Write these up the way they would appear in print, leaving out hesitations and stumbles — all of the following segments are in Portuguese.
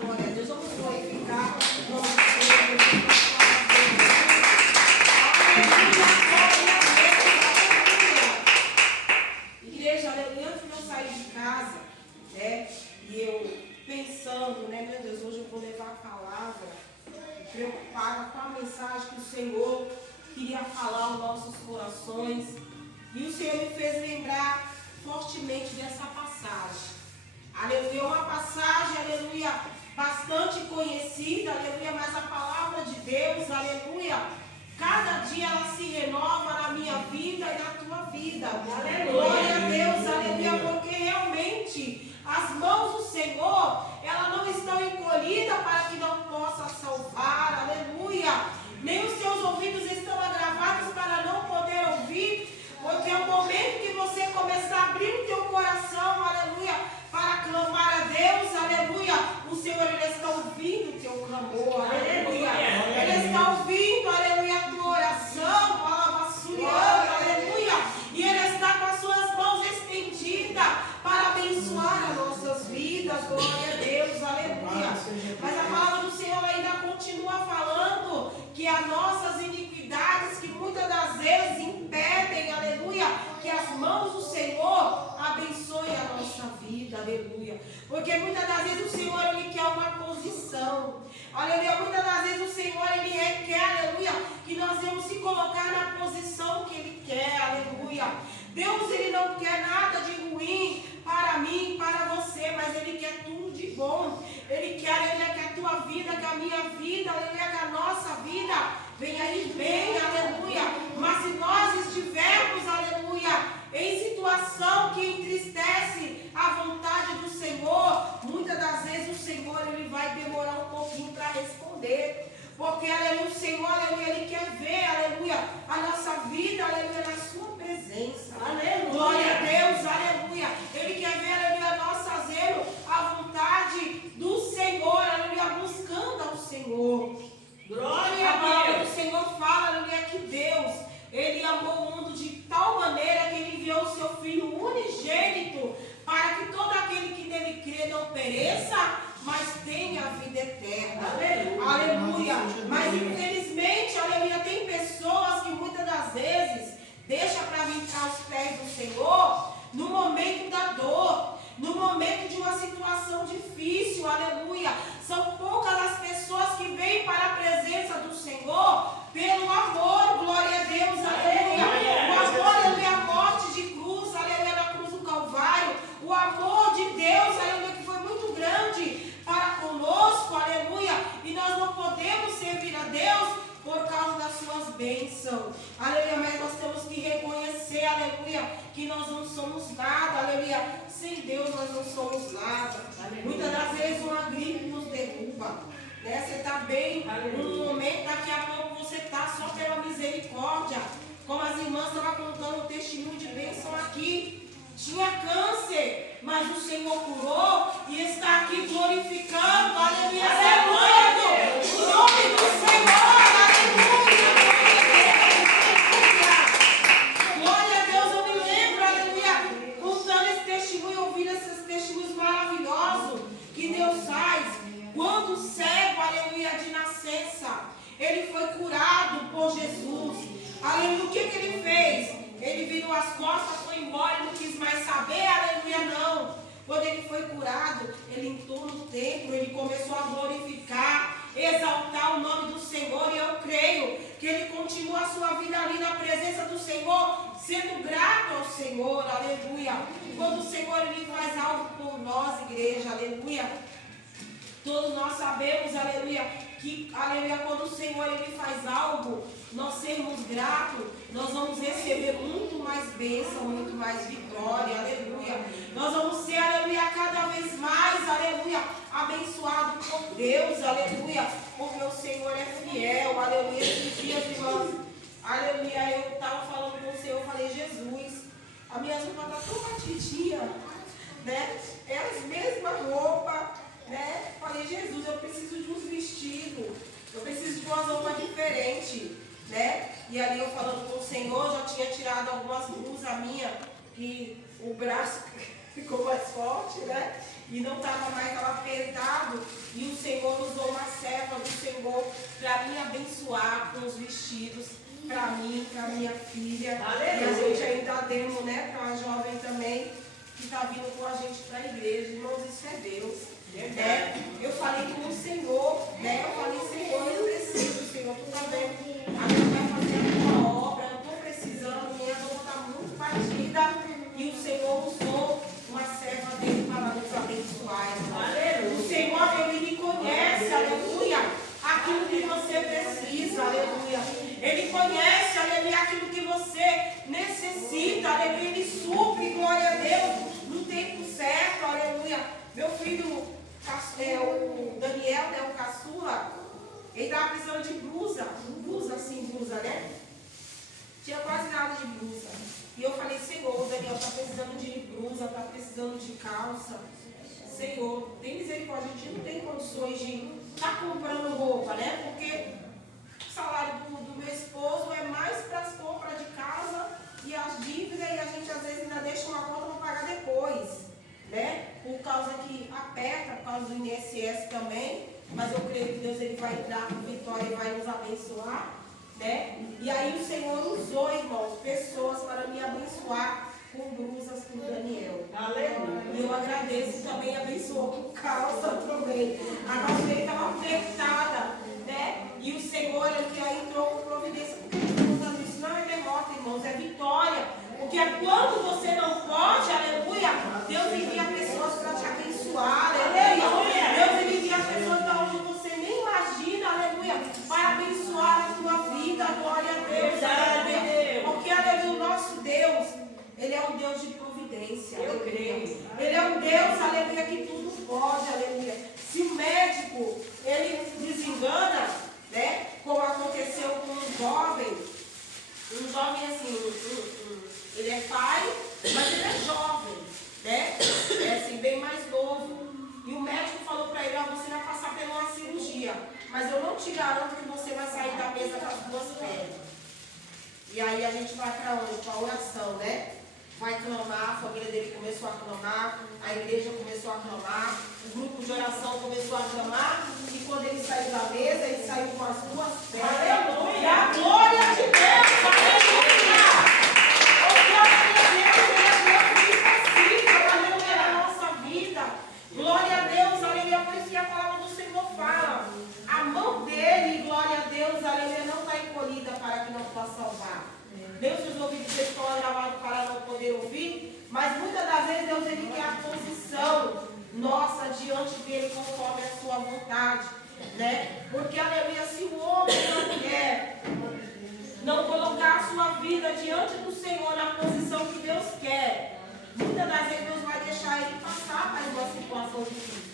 glória a Deus, vamos glorificar o nome do Senhor. Igreja, aleluia, antes de eu sair de casa, né, e eu pensando, né, meu Deus, hoje eu vou levar a palavra, preocupada com a mensagem que o Senhor queria falar aos nossos corações, e o Senhor me fez lembrar fortemente dessa passagem. Aleluia, uma passagem, aleluia, bastante conhecida, aleluia, mas a palavra de Deus, aleluia, cada dia ela se renova na minha vida e na tua vida. Aleluia. Glória a Deus, aleluia, porque realmente as mãos do Senhor, elas não estão encolhidas para que não possa salvar, aleluia, nem os seus ouvidos estão agravados para não poder ouvir, porque é o momento que você começar a abrir o teu coração, aleluia, para clamar a Deus, aleluia, o Senhor, Ele está ouvindo o teu clamor, aleluia, Ele está ouvindo, aleluia, a tua oração, aleluia, e Ele está com as suas mãos estendidas para abençoar as nossas vidas, glória a Deus, aleluia. Mas a palavra do Senhor ainda continua falando que as nossas iniquidades, que muitas das vezes impedem, aleluia, que as mãos do Senhor abençoem a nossa vida, aleluia. Porque muitas das vezes o Senhor, Ele quer uma posição, aleluia. Muitas das vezes o Senhor, Ele quer, aleluia, que nós vamos se colocar na posição que Ele quer, aleluia. Deus, Ele não quer nada de ruim para mim, para você, mas Ele quer tudo de bom. Ele quer, aleluia, que a tua vida, que a minha vida, aleluia, que a nossa vida venha ir bem, aleluia. Mas se nós estivermos, aleluia, em situação que entristece a vontade do Senhor, muitas das vezes o Senhor, Ele vai demorar um pouquinho para responder. Porque, aleluia, o Senhor, aleluia, Ele quer ver, aleluia, a nossa vida, aleluia, na sua presença. Aleluia. Glória a Deus, aleluia. Ele quer ver, aleluia, nós fazendo a vontade do Senhor, aleluia, buscando ao Senhor. Glória a Deus. A palavra do Senhor fala, aleluia, que Deus, Ele amou o mundo de tal maneira que Ele enviou o seu Filho unigênito para que todo aquele que nele crê não pereça, mas tenha a vida eterna. Aleluia. Aleluia. Mas infelizmente, aleluia, tem pessoas que muitas das vezes deixam para vir aos pés do Senhor no momento da dor, no momento de uma situação difícil, aleluia. São poucas as pessoas que vêm para a presença do Senhor pelo amor, glória a Deus, aleluia. O amor, aleluia, a morte de cruz, aleluia, na cruz do Calvário. O amor de Deus, aleluia, que foi muito grande para conosco, aleluia. E nós não podemos servir a Deus por causa das suas bênçãos, aleluia. Mas nós temos que reconhecer, aleluia, que nós não somos nada, aleluia. Sem Deus nós não somos nada. Aleluia. Muitas das vezes uma gripe nos derruba, né? Você está bem, num momento, daqui a pouco você está só pela misericórdia. Como as irmãs estavam contando o testemunho de bênção aqui. Tinha câncer, mas o Senhor curou e está aqui glorificando, aleluia, celebrando o nome do Senhor, aleluia, glória a Deus. Eu me lembro, aleluia, contando esse testemunho, ouvindo esses testemunhos maravilhosos que Deus faz. Quando o cego, aleluia, de nascença, ele foi curado por Jesus, aleluia. O que ele fez? Ele virou as costas, foi embora, não quis mais saber, aleluia, não. Quando ele foi curado, ele entrou no templo, ele começou a glorificar, exaltar o nome do Senhor. E eu creio que ele continua a sua vida ali na presença do Senhor, sendo grato ao Senhor, aleluia. Quando o Senhor, Ele faz algo por nós, igreja, aleluia. Todos nós sabemos, aleluia, que, aleluia, quando o Senhor, Ele faz algo, nós sermos gratos, nós vamos receber muito mais bênção, muito mais vitória, aleluia. Nós vamos ser, aleluia, cada vez mais, aleluia, abençoados por Deus, aleluia, porque o Senhor é fiel, aleluia. Esses dias, irmãos, aleluia, eu estava falando com o Senhor, eu falei, Jesus, a minha roupa está tão batidinha, né? É as mesmas roupas, né? Falei, Jesus, eu preciso de uns vestidos, eu preciso de umas roupas diferentes, né? E ali eu falando com o Senhor, já tinha tirado algumas blusas minhas, que o braço ficou mais forte, né? E não estava mais, estava apertado. E o Senhor para me abençoar com os vestidos, para mim, para minha filha. Aleluia. E a gente ainda demos, né, para uma jovem também, que está vindo com a gente para a igreja. Irmãos, isso é Deus. Eu falei com o Senhor, né? Eu falei, Senhor, eu preciso, Senhor, tu está vendo? A gente vai fazer uma obra, eu estou precisando, minha dor está muito partida. E o Senhor usou uma serva dele para nos abençoar. Aleluia. O Senhor, ele me conhece, aleluia, aquilo que você precisa, aleluia. Ele conhece, aleluia, aquilo que você necessita, aleluia. Ele supre, glória a Deus, no tempo certo, aleluia. Meu filho, o Daniel, né, o caçula, ele estava precisando de blusa, né? Tinha quase nada de blusa. E eu falei, Senhor, o Daniel está precisando de blusa, está precisando de calça. Senhor, tem misericórdia, a gente não tem condições de estar comprando roupa, né? Porque o salário do meu esposo é mais para as compras de casa e as dívidas, e a gente às vezes ainda deixa uma conta para pagar depois, né? Por causa que aperta, por causa do INSS também, mas eu creio que Deus ele vai dar vitória e vai nos abençoar, né? E aí o Senhor usou, irmãos, pessoas para me abençoar com blusas para o Daniel. Aleluia. E eu agradeço também, abençoou com calça também. A nossa ele estava apertada, né? E o Senhor ele aí entrou com providência, porque isso não é derrota, irmãos, é vitória. Porque quando você não pode, aleluia, Deus envia pessoas para te abençoar, aleluia. Deus envia pessoas para onde você nem imagina, aleluia, para abençoar a tua vida, glória a Deus, aleluia. Porque, aleluia, o nosso Deus, ele é um Deus de providência, eu creio. Ele é um Deus, aleluia, que tudo pode, aleluia. Se o médico, ele desengana, né, como aconteceu com um jovem assim, ele é pai, mas ele é jovem, né? É assim, bem mais novo. E o médico falou para ele, você vai passar por uma cirurgia, mas eu não te garanto que você vai sair da mesa com as duas pernas. E aí a gente vai para onde? Para a oração, né? Vai clamar, a família dele começou a clamar, a igreja começou a clamar, o grupo de oração começou a clamar, e quando ele saiu da mesa, ele saiu com as duas pernas. Aleluia! A glória de Deus! Aleluia! Glória a Deus, aleluia, por isso que a palavra do Senhor fala. A mão dele, glória a Deus, aleluia, não está encolhida para que não possa salvar. Deus, os ouvidos estão gravados para não poder ouvir, mas muitas das vezes Deus ele quer a posição nossa diante dele conforme a sua vontade, né? Porque, aleluia, se o homem e a mulher não colocar a sua vida diante do Senhor na posição que Deus quer, muitas das vezes Deus vai deixar ele passar por uma situação difícil.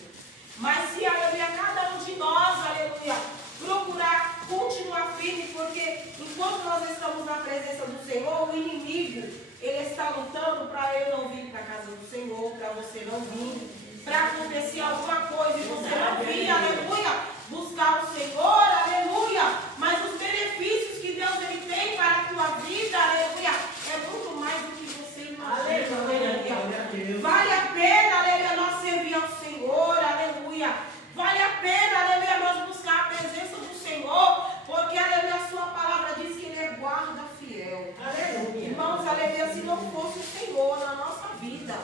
Mas se, aleluia, cada um de nós, aleluia, procurar continuar firme, porque enquanto nós estamos na presença do Senhor, o inimigo, ele está lutando para eu não vir para a casa do Senhor, para você não vir, para acontecer alguma coisa e você não vir, aleluia, buscar o Senhor, aleluia, mas os benefícios que Deus ele tem para a tua vida, aleluia, é muito mais do que você imagina, aleluia. Vale a pena, aleluia, nós servir ao Senhor, aleluia. Vale a pena, aleluia, nós buscar a presença do Senhor, porque, aleluia, a sua palavra diz que Ele é guarda fiel. Aleluia. Irmãos, aleluia, se não fosse o Senhor na nossa vida,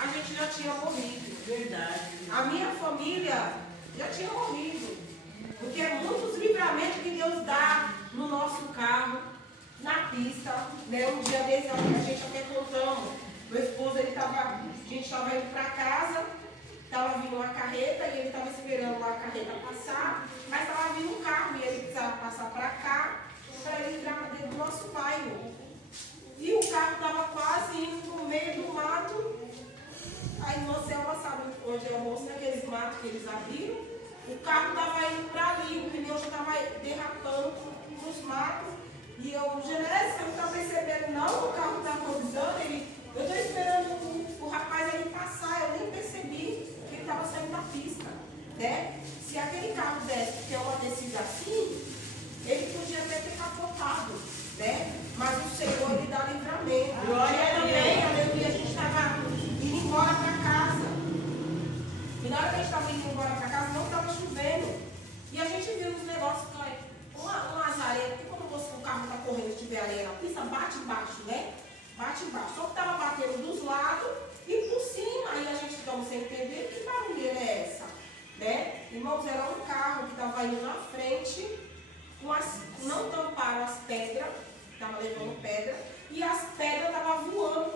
a gente já tinha morrido. Verdade. A minha família já tinha morrido. Porque é muitos livramentos que Deus dá no nosso carro, na pista, né? Um dia desses a gente até contamos. Meu esposo, a gente estava indo para casa. Estava vindo uma carreta e ele estava esperando a carreta passar, mas estava vindo um carro e ele precisava passar para cá para ele entrar para dentro do nosso bairro. E o carro estava quase indo no meio do mato. A irmã Selma sabe onde é o moço, naqueles matos que eles abriram. O carro estava indo para ali, o pneu já estava derrapando nos matos. E eu, Genésio, você não está percebendo não? O carro está avisando, eu estou esperando o rapaz ele passar, eu nem percebi. Estava saindo da pista, né? Se aquele carro desse, que é uma descida assim, ele podia até ter capotado, né? Mas o Senhor, ele dá livramento. Glória a Deus. Aleluia, a gente estava indo embora para casa. E na hora que a gente estava indo embora para casa, não estava chovendo. E a gente viu os negócios vê ali na pista, bate embaixo, né? Bate embaixo. Só que estava batendo dos lados e por cima. Aí a gente ficamos sem entender que barulheira é essa, né? Irmãos, era um carro que estava indo na frente, não tamparam as pedras, estava levando pedra, e as pedras estavam voando